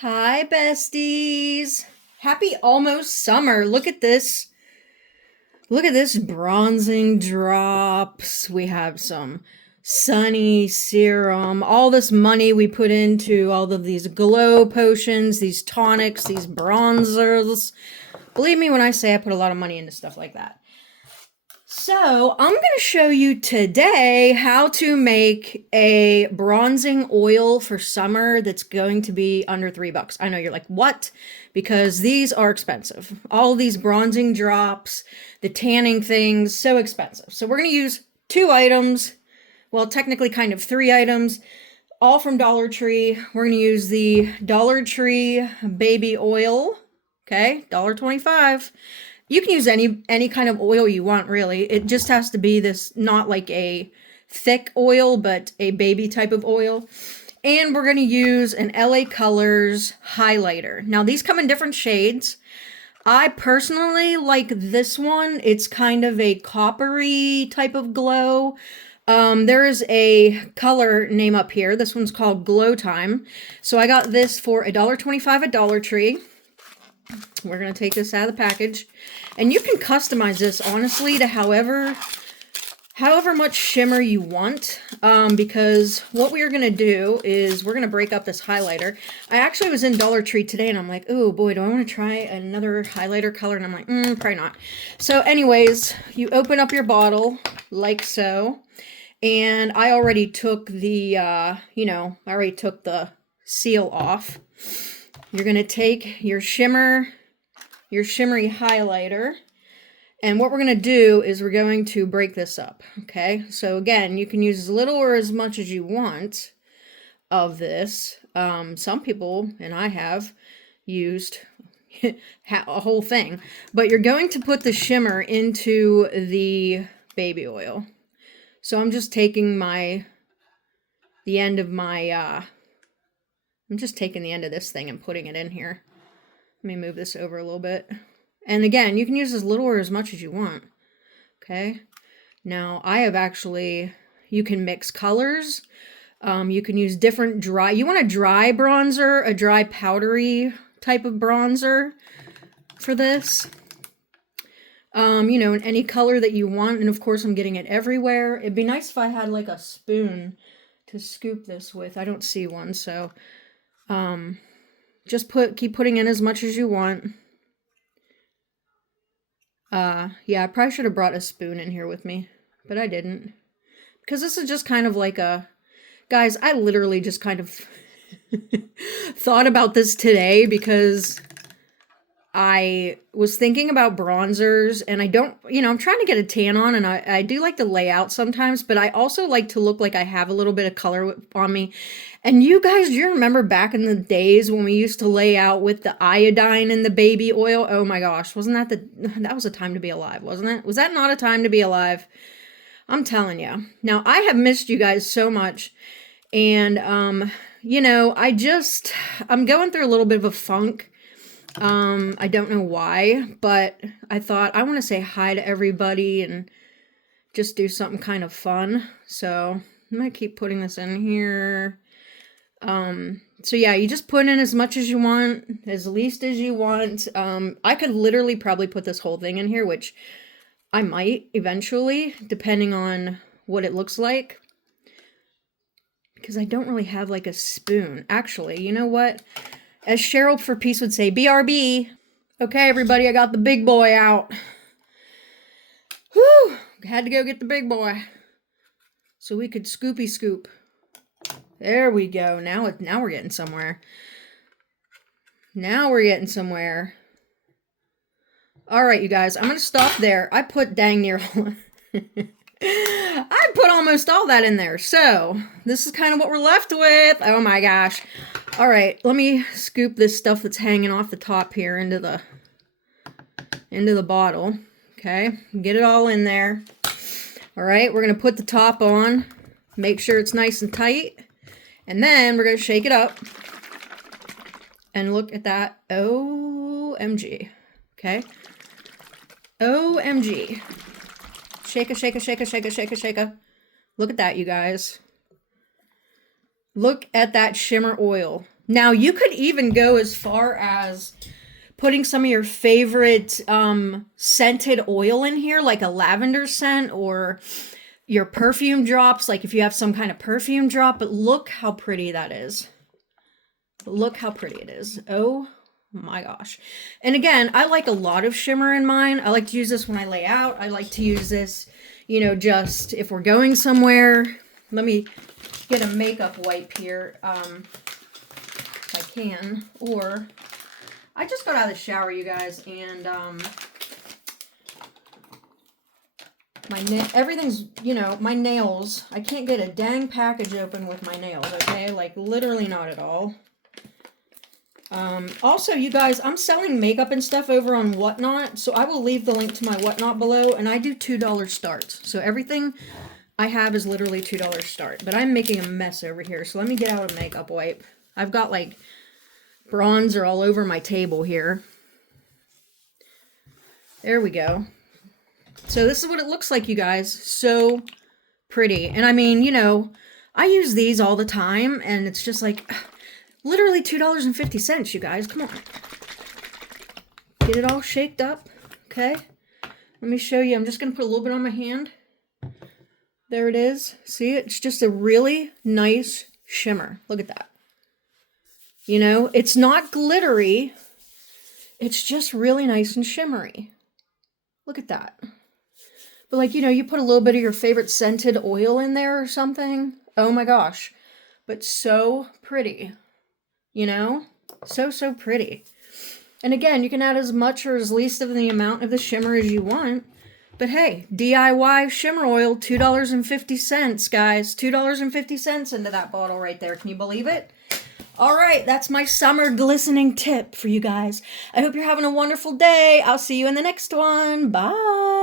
Hi, besties. Happy almost summer. Look at this. Look at this bronzing drops. We have some sunny serum. All this money we put into all of these glow potions, these tonics, these bronzers. Believe me when I say I put a lot of money into stuff like that. So, I'm going to show you today how to make a bronzing oil for summer that's going to be under $3. I know you're like, what? Because these are expensive. All these bronzing drops, the tanning things, so expensive. So, we're going to use 2 items. Well, technically, kind of 3 items, all from Dollar Tree. We're going to use the Dollar Tree baby oil. Okay, $1.25. You can use any kind of oil you want, really. It just has to be this, not like a thick oil, but a baby type of oil. And we're going to use an LA Colors highlighter. Now, these come in different shades. I personally like this one. It's kind of a coppery type of glow. There is a color name up here. This one's called Glow Time. So I got this for $1.25 at Dollar Tree. We're going to take this out of the package. And you can customize this, honestly, to however much shimmer you want. Because what we are going to do is we're going to break up this highlighter. I actually was in Dollar Tree today, and I'm like, oh boy, do I want to try another highlighter color? And I'm like, probably not. So anyways, you open up your bottle like so. And I already took the, I already took the seal off. You're going to take your shimmery highlighter, and what we're going to do is we're going to break this up, okay? So again, you can use as little or as much as you want of this. Some people, and I have, used a whole thing, but you're going to put the shimmer into the baby oil. So I'm just taking I'm just taking the end of this thing and putting it in here. Let me move this over a little bit. And again, you can use as little or as much as you want. Okay. Now, you can mix colors. You can use different you want a dry bronzer, a dry powdery type of bronzer for this. In any color that you want. And of course, I'm getting it everywhere. It'd be nice if I had like a spoon to scoop this with. I don't see one, so just keep putting in as much as you want. Yeah, I probably should have brought a spoon in here with me, but I didn't. Because this is just kind of like guys, I literally just kind of thought about this today because I was thinking about bronzers, and I'm trying to get a tan on, and I do like to lay out sometimes, but I also like to look like I have a little bit of color on me. And you guys, do you remember back in the days when we used to lay out with the iodine and the baby oil? Oh my gosh, wasn't that was a time to be alive, wasn't it? Was that not a time to be alive? I'm telling you. Now, I have missed you guys so much, and I'm going through a little bit of a funk. I don't know why, but I thought I want to say hi to everybody and just do something kind of fun. So I'm going to keep putting this in here. So yeah, you just put in as much as you want, as least as you want. I could literally probably put this whole thing in here, which I might eventually, depending on what it looks like. Because I don't really have like a spoon. Actually, you know what? As Cheryl for Peace would say, BRB. Okay, everybody, I got the big boy out. Whew, had to go get the big boy so we could scoopy scoop. There we go. Now we're getting somewhere. Now we're getting somewhere. All right, you guys, I'm going to stop there. I put dang near I put almost all that in there. So this is kind of what we're left with. Oh my gosh. All right, let me scoop this stuff that's hanging off the top here into the bottle. Okay, get it all in there. All right, we're going to put the top on. Make sure it's nice and tight. And then we're going to shake it up. And look at that. OMG. Okay. OMG. Shake a, shake a, shake a, shake a, shake a, shake a. Look at that, you guys. Look at that shimmer oil. Now, you could even go as far as putting some of your favorite scented oil in here, like a lavender scent, or your perfume drops, like if you have some kind of perfume drop. But look how pretty that is. Look how pretty it is. Oh my gosh. And again, I like a lot of shimmer in mine. I like to use this when I lay out. I like to use this, you know, just if we're going somewhere. Let me get a makeup wipe here, if I can. Or I just got out of the shower, you guys, and everything's, you know, my nails. I can't get a dang package open with my nails, okay? Like, literally not at all. Also, you guys, I'm selling makeup and stuff over on Whatnot, so I will leave the link to my Whatnot below, and I do $2 starts. So everything I have is literally $2 start, but I'm making a mess over here, so let me get out a makeup wipe. I've got, like, bronzer all over my table here. There we go. So this is what it looks like, you guys. So pretty. And I mean, you know, I use these all the time, and it's just like literally $2.50, you guys. Come on. Get it all shaked up. Okay. Let me show you. I'm just going to put a little bit on my hand. There it is. See, it's just a really nice shimmer. Look at that. You know, it's not glittery. It's just really nice and shimmery. Look at that. But like, you know, you put a little bit of your favorite scented oil in there or something. Oh my gosh. But so pretty. You know? So, so pretty. And again, you can add as much or as least of the amount of the shimmer as you want. But hey, DIY shimmer oil, $2.50, guys. $2.50 into that bottle right there. Can you believe it? All right, that's my summer glistening tip for you guys. I hope you're having a wonderful day. I'll see you in the next one. Bye.